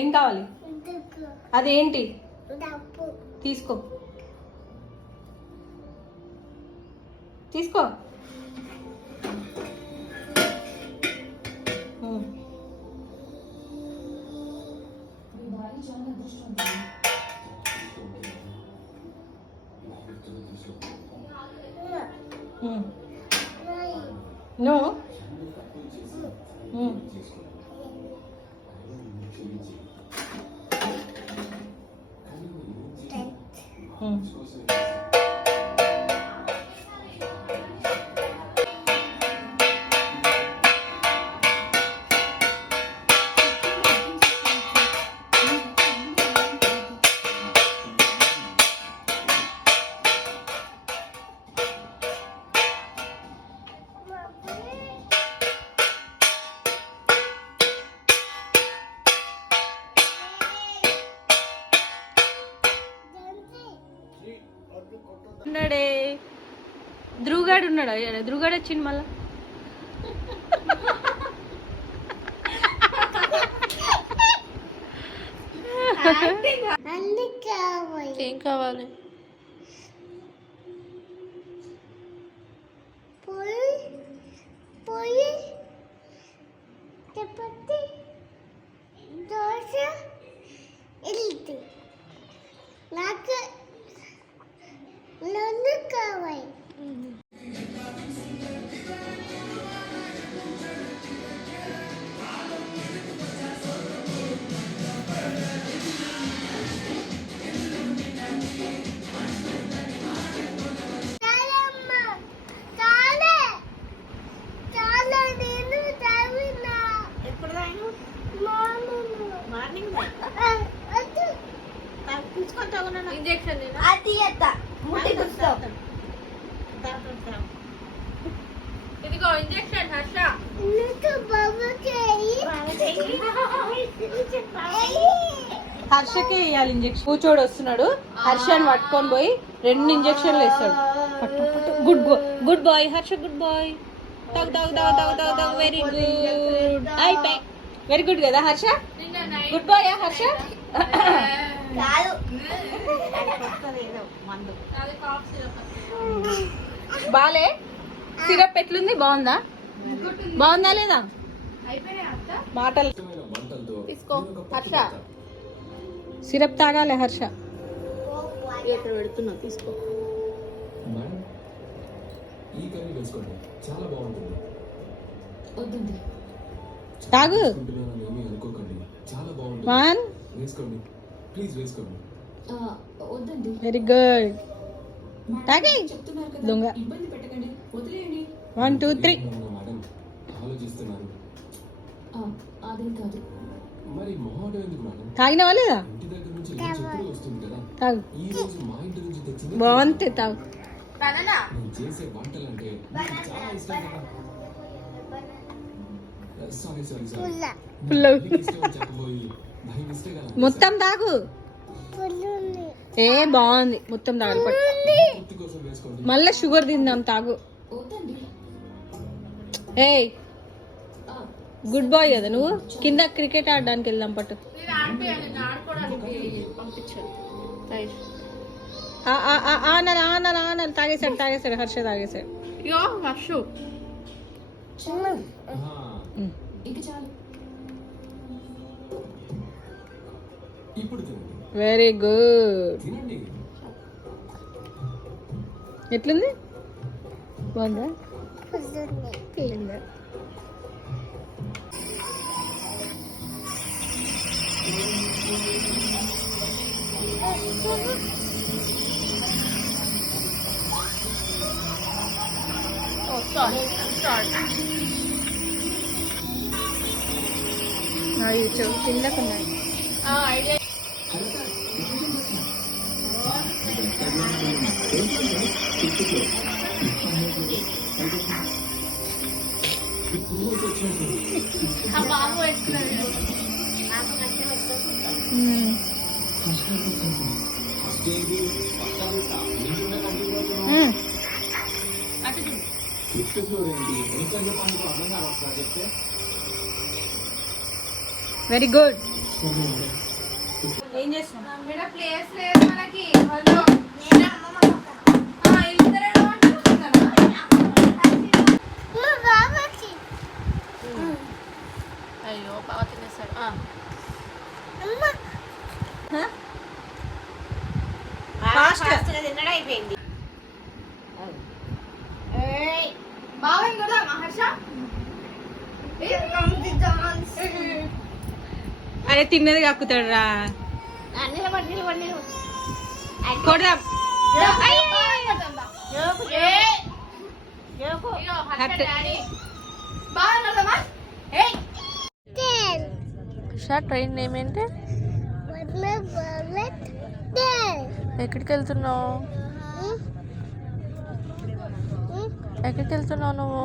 ఏం కావాలి? అదేంటి? తీసుకో తీసుకో. నో. ఉన్నాడే ధ్రువగాడు ఉన్నాడా? ధ్రువగాడు వచ్చింది మళ్ళా. ఏం కావాలి? నాకు కావాలి. ఇంజెక్షన్ ఇదిగో ఇంజెక్షన్. హర్ష హర్షకి వేయాలి ఇంజెక్షన్. కూర్చోడు వస్తున్నాడు. హర్షని పట్టుకొని పోయి 2 ఇంజెక్షన్లు వేస్తాడు. Good boy Harsha, good boy. Very good. అయిపోయి వెరీ గుడ్ కదా హర్ష? Good boy Harsha. బాలే సిరప్ ఎట్లుంది? బాగుందా? బాగుందా లేదా? మాటలు తీసుకో హర్ష. సిరప్ తాగాలి హర్ష. ఇక్కడ పెడుతున్నా తీసుకో. తాగు. 1 వెరీ గుడ్. తాగి దొంగ. 1 2 3. తాగినవా లేదా? తాగు. బాగుంది తాగు. మొత్తం తాగు. ఏ బాగుంది మొత్తం తాగు. మళ్ళా షుగర్ తిందాం తాగు. ఏ గుడ్ బాయ్ కదా నువ్వు. కింద క్రికెట్ ఆడడానికి వెళ్దాం పట్టు. తాగేశాడు హర్ష తాగేశాడు. Very good. ఎట్లుంది? బాగుందా? కిందకున్నాయి. Very good. ఏం చేస్తున్నావు? ప్లేస్ లేదు మనకి. అయ్యో బావ తినేస్తాడు. తిన్నడం అయిపోయింది. బావ ఇంకోదా మహర్ష. అరే తిన్నది కక్కుతాడు రా. కొడదాం. ట్రైన్ నేమ్ ఏంటి? ఎక్కడికి వెళ్తున్నావు? ఎక్కడికి వెళ్తున్నావు నువ్వు?